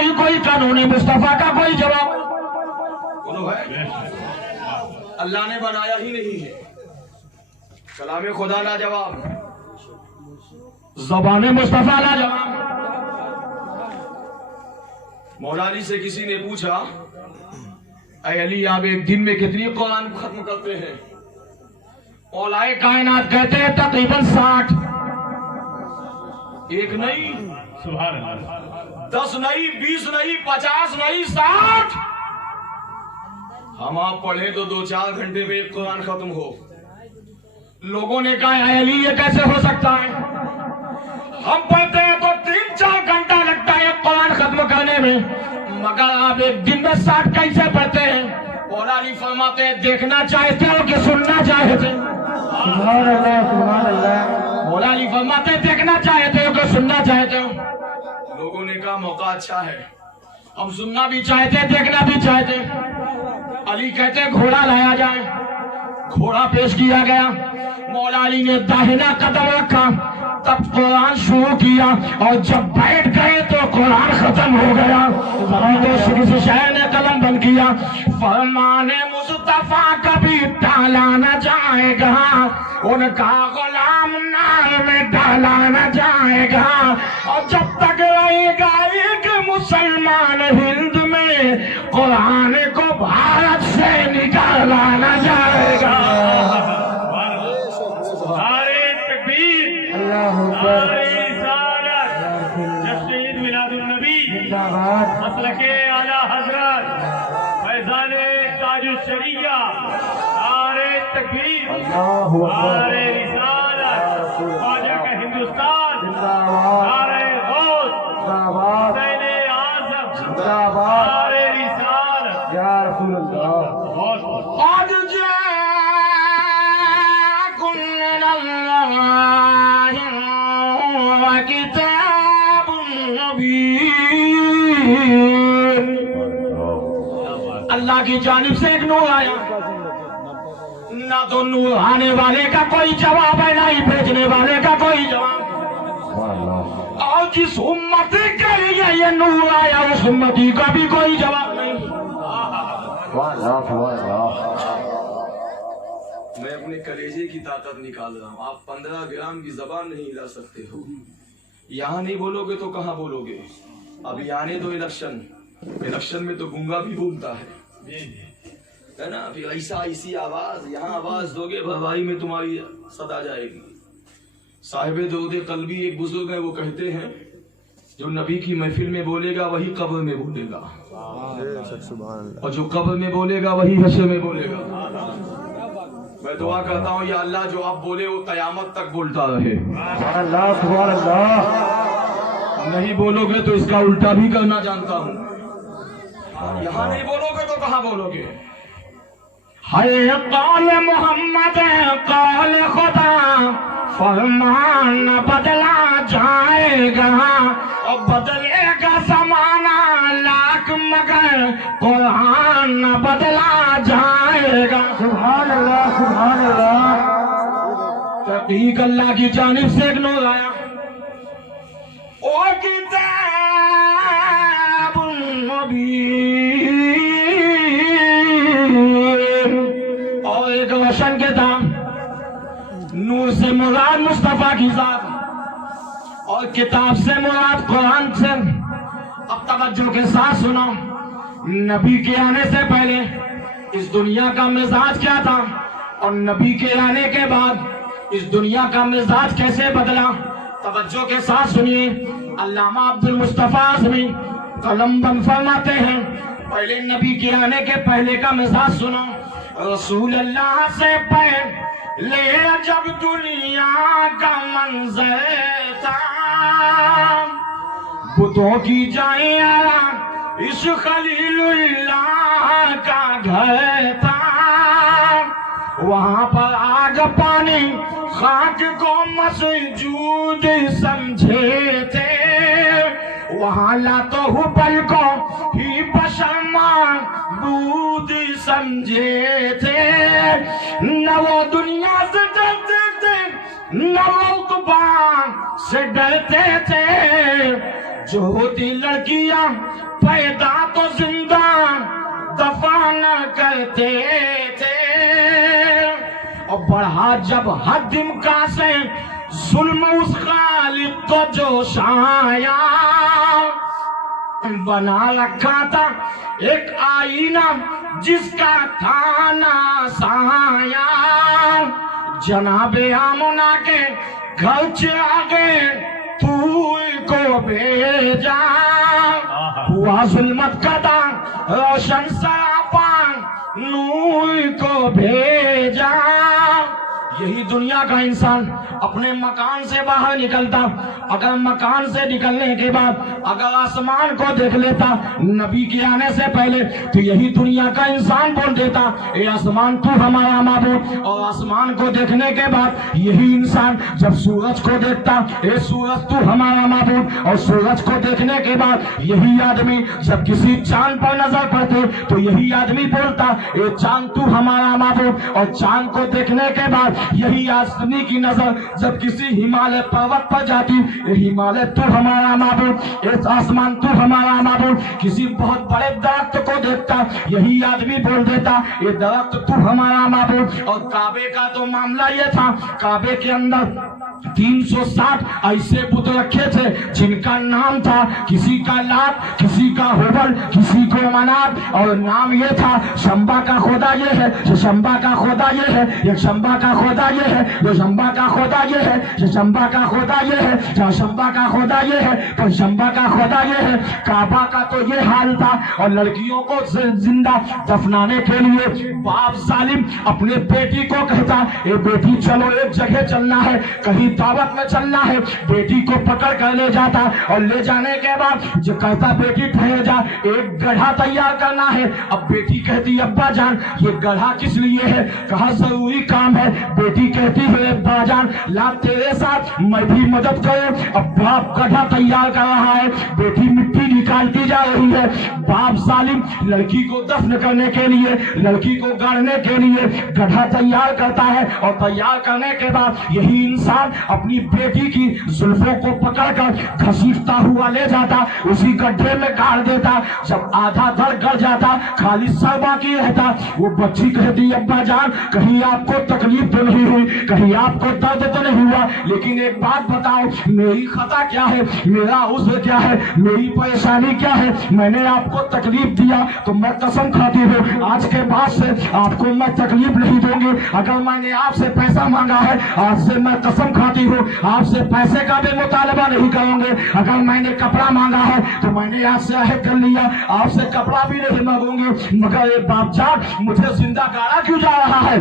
ہی کوئی قانون مصطفیٰ کا کوئی جواب ہے؟ اللہ نے بنایا ہی نہیں ہے، کلام خدا لا جواب، زبان مصطفیٰ لا جواب۔ مولا علی سے کسی نے پوچھا اے علی آپ ایک دن میں کتنی قرآن ختم کرتے ہیں؟ علماء کائنات کہتے ہیں تقریباً 60۔ ایک نہیں، سبحان اللہ، 10 نہیں، 20 نہیں، 50 نہیں، 60۔ ہم آپ پڑھیں تو 2-4 گھنٹے میں ایک قرآن ختم ہو۔ لوگوں نے کہا اے علی یہ کیسے ہو سکتا ہے؟ ہم پڑھتے ہیں تو 3-4 گھنٹہ لگتا ہے قرآن ختم کرنے میں، مگر آپ ایک دن میں 60 کیسے پڑھتے ہیں؟ مولا علی فرماتے ہیں دیکھنا چاہتے ہو کہ سننا چاہتے؟ سبحان اللہ سبحان اللہ۔ مولا علی فرماتے ہیں دیکھنا چاہتے ہو کہ سننا چاہتے ہو؟ لوگوں نے کہا موقع اچھا ہے، ہم سننا بھی چاہتے دیکھنا بھی چاہتے۔ علی کہتے گھوڑا لایا جائے، گھوڑا پیش کیا گیا، مولا علی نے داہنا قدم رکھا، تب قرآن شروع کیا، اور جب بیٹھ گئے تو قرآن ختم ہو گیا۔ تو کسی شاعر نے قلم بند کیا، فرمان مصطفیٰ کبھی ٹالا نہ جائے گا، ان کا غلام نار میں ڈالا نہ جائے گا، اور جب تک رہے گا ایک مسلمان ہند میں قرآن کو بھارت سے نکالا نہ جائے گا۔ نعرہ تکبیر، نعرہ رسالت، جشن عید میلاد النبی، مسلک اعلیٰ حضرت فیضان تاج الشریعہ، نعرہ تکبیر، نعرہ رسالت، خواجہ کا ہندوستان، نعرہ غوث، حسین اعظم، نعرہ رسالت، یا رسول اللہ۔ قد جاءكم من الله وكتاب مبين، اللہ کی جانب سے ایک نور آیا، نہ تو نور آنے والے کا کوئی جواب ہے، نہ ہی بھیجنے والے کا کوئی جواب، اور جس امتی کے لیے یہ نور آیا اس امتی کا بھی کوئی جواب نہیں۔ میں اپنے کلیجے کی طاقت نکال رہا ہوں، آپ 15 گرام کی زبان نہیں لا سکتے ہو۔ یہاں نہیں بولو گے تو کہاں بولو گے؟ اب یعنی تو الیکشن میں تو گونگا بھی بولتا ہے نا، پھر ایسی آواز، یہاں آواز دو گے بھائی میں تمہاری صدا جائے گی۔ صاحب درود قلبی ایک بزرگ ہے، وہ کہتے ہیں جو نبی کی محفل میں بولے گا وہی قبر میں بولے گا، اور جو قبر میں بولے گا وہی حشر میں بولے گا۔ میں دعا کرتا ہوں یا اللہ جو آپ بولے وہ قیامت تک بولتا رہے۔ اللہ سبحان اللہ۔ نہیں بولو گے تو اس کا الٹا بھی کرنا جانتا ہوں۔ یہاں نہیں بولو گے تو کہاں بولو گے؟ ہے قول محمد قول خدا، فرمان بدلا جائے گا، اور بدلے گا زمانہ لاکھ مگر قرآن بدلا جائے گا۔ سبحان اللہ سبحان اللہ۔ تحقیق اللہ کی جانب سے ایک نور آیا، اور کتاب مبین، اور ایک روشن کتاب، نور سے مراد مصطفیٰ کی ذات، اور کتاب سے مراد قرآن سے۔ اب توجہ کے ساتھ سنا، نبی کے آنے سے پہلے اس دنیا کا مزاج کیا تھا، اور نبی کے آنے کے بعد اس دنیا کا مزاج کیسے بدلا؟ توجہ کے ساتھ سنیے۔ علامہ عبد المصطفیٰ اعظمی قلم بند فرماتے ہیں، پہلے نبی کے آنے کے پہلے کا مزاج سنا۔ رسول اللہ سے پہلے جب دنیا کا منظر تھا، بتوں کی جائیں اس خلیل اللہ کا گھر تھا، وہاں پر آگ پانی خاک کو مسجود سمجھے تھے، وہاں لاتو حبل کو ہی بشر معبود سمجھے تھے، نہ وہ دنیا سے ڈرتے تھے نہ وہ عقبہ سے ڈرتے تھے، جو ہوتی لڑکیاں پیدا تو زندہ دفن کرتے تھے، اور بڑھا جب حد امکان سے ظلم اس خالق کو جو شایا، بنا رکھا تھا ایک آئینہ جس کا تھا نہ سایہ، جناب آمنہ کے گھر چراغے توئی کو بھیجا، ہوا ظلمت کا تھا روشن سراپا نور کو بھیجا۔ یہی دنیا کا انسان اپنے مکان سے باہر نکلتا، اگر مکان سے نکلنے کے بعد اگر آسمان کو دیکھ لیتا نبی کے آنے سے پہلے، تو یہی دنیا کا انسان بول دیتا اے آسمان تو ہمارا معبود، اور آسمان کو دیکھنے کے بعد یہی انسان جب سورج کو دیکھتا اے سورج تو ہمارا معبود، اور سورج کو دیکھنے کے بعد یہی آدمی جب کسی چاند پر نظر پڑتے تو یہی آدمی بولتا اے چاند تو ہمارا معبود، اور چاند کو دیکھنے کے بعد یہی آدمی کی نظر جب کسی ہمالیہ پروت پر جاتی اے ہمالیہ تو ہمارا معبود، اے آسمان تو ہمارا معبود۔ کسی بہت بڑے درخت کو دیکھتا یہی آدمی بول دیتا اے درخت تو ہمارا معبود۔ اور کعبے کا تو معاملہ یہ تھا، کعبے کے اندر 360 ایسے بت رکھے تھے جن کا نام تھا کسی کا لات، کسی کا ہبل، کسی کو منات، اور نام یہ تھا شمبا کا خدا یہ ہے، شمبا کا خدا یہ ہے، ایک شمبا کا خدا یہ ہے، جو شمبا کا خدا یہ ہے، جو شمبا کا خدا یہ ہے، جو شمبا کا خدا یہ ہے، تو شمبا کا خدا یہ ہے۔ کعبہ کا تو یہ حال تھا، اور لڑکیوں کو زندہ دفنانے کے لیے باپ ظالم اپنے بیٹی کو کہتا اے بیٹی چلو ایک جگہ چلنا ہے، کہیں دعوت میں چلنا ہے، بیٹی کو پکڑ کر لے جاتا، اور لے جانے کے بعد جو کہتا بیٹی ٹھہر جا ایک گڑھا تیار کرنا ہے۔ اب بیٹی کہتی ابا جان یہ گڑھا کس لیے ہے؟ کہا ضروری کام ہے۔ بیٹی کہتی ہے ابا جان لا تیرے ساتھ میں بھی مدد کروں۔ اب باپ گڑھا تیار کر رہا ہے، بیٹی مٹی نکالتی جا رہی ہے۔ باپ ظالم لڑکی کو دفن کرنے کے لیے، لڑکی کو گاڑنے کے لیے گڑھا تیار کرتا ہے، اور تیار کرنے کے بعد یہی انسان اپنی بیٹی کی زلفوں کو پکڑ کر گھسیٹتا ہوا لے جاتا، اسی گڈھے میں گاڑ دیتا۔ جب آدھا دھڑ گڑ جاتا خالی سر باقی رہتا، وہ بچی کہتی ابا جان کہیں آپ کو تکلیف تو نہیں ہوئی، کہیں آپ کو درد تو نہیں ہوا، لیکن ایک بات بتاؤ میری خطا کیا ہے، میرا عذر کیا ہے، میری پریشانی کیا ہے؟ میں نے آپ کو تکلیف دیا تو میں قسم کھاتی ہوں آج کے بعد سے آپ کو میں تکلیف نہیں دوں گی۔ اگر میں نے آپ سے پیسہ مانگا ہے آج سے میں قسم کھاتی ہوں آپ سے پیسے کا بھی مطالبہ نہیں کروں گے۔ اگر میں نے کپڑا مانگا ہے تو میں نے آپ سے عہد کر لیا آپ سے کپڑا بھی نہیں مانگوں گی۔ مگر یہ باپ جان مجھے زندہ گاڑا کیوں جا رہا ہے؟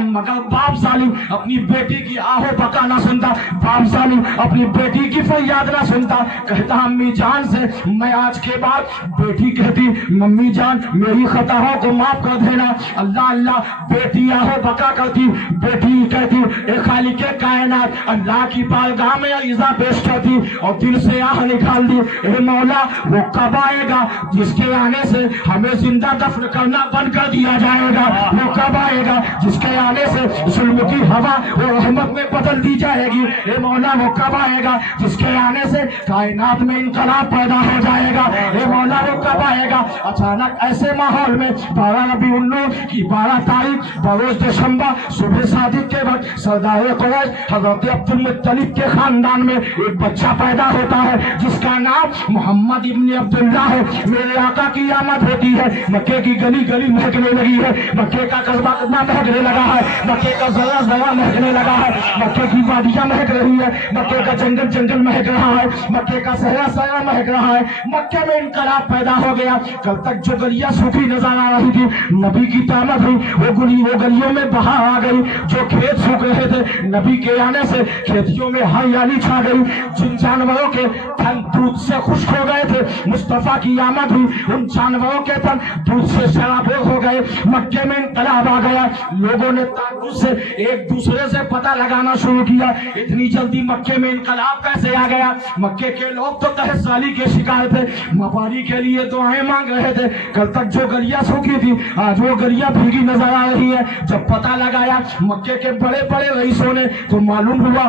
مگر باپ ظالم اپنی بیٹی کی آہو بکا نہ سنتا، باپ ظالم اپنی بیٹی کی فریاد نہ سنتا، کہتا امی جان سے میں آج کے بعد، بیٹی کہتی ممی جان میری خطاؤں کو معاف کر دینا۔ اللہ اللہ بیٹی آہو بکا کرتی، بیٹی کہتی اے خالق کائنات، اللہ کی بارگاہ میں عزا پیش کرتی اور دل سے آہ نکال دی اے مولا وہ کب آئے گا جس کے آنے سے ہمیں زندہ دفن کرنا بند کر دیا جائے گا؟ وہ کب آئے گا جس کے آنے سے ظلم کی ہوا اور رحمت میں بدل دی جائے گی؟ اے مولا وہ کب آئے گا جس کے آنے سے کائنات میں انقلاب پیدا ہو جائے گا؟ اے مولا وہ کب آئے گا؟ اچانک ایسے ماحول میں 12 ربیع الاول کی 12 تاریخ بروز دوشنبہ صبح صادق کے وقت سردار قریش حضرت عبد المطلب کے خاندان میں ایک بچہ پیدا ہوتا ہے جس کا نام محمد ابن عبداللہ ہے۔ میرے آقا کی آمد ہوتی ہے، مکے کی گلی گلی مہکنے لگی ہے، مکے کا قصبہ قصبہ مہکنے لگا ہے، مکے کا ذرہ ذرہ مہکنے لگا ہے، مکے کی وادیاں مہک رہی ہے، مکے کا جنگل جنگل مہک رہا ہے، مکے کا صحرا صحرا مہک رہا ہے۔ مکے میں انقلاب پیدا ہو گیا۔ کل تک جو گلیاں سوکھی نظر آ رہی تھی نبی کی آمد ہوئی، وہ گلیوں میں بہار آ گئی۔ جو کھیت سوکھ رہے تھے نبی کے آنے سے کھیتیوں میں ہریالی چھا گئی۔ جن جانوروں کے تھن دودھ سے خشک ہو گئے تھے مصطفیٰ کی آمد ہوئی، ان جانوروں کے تھن دودھ سے شرابور ہو گئے۔ مکے میں انقلاب آ گیا۔ لوگوں نے تعجب سے ایک دوسرے سے پتہ لگانا شروع کیا اتنی جلدی مکے میں انقلاب کیسے آ گیا؟ مکے کے لوگ تو قحط سالی کے شکار تھے، مپاری کے لیے دعائیں مانگ رہے تھے۔ کل تک جو گلیاں سوکھی تھی آج وہ گلیاں بھیگی نظر آ رہی ہیں۔ جب پتہ لگایا مکے کے بڑے بڑے رئیسوں نے تو معلوم ہوا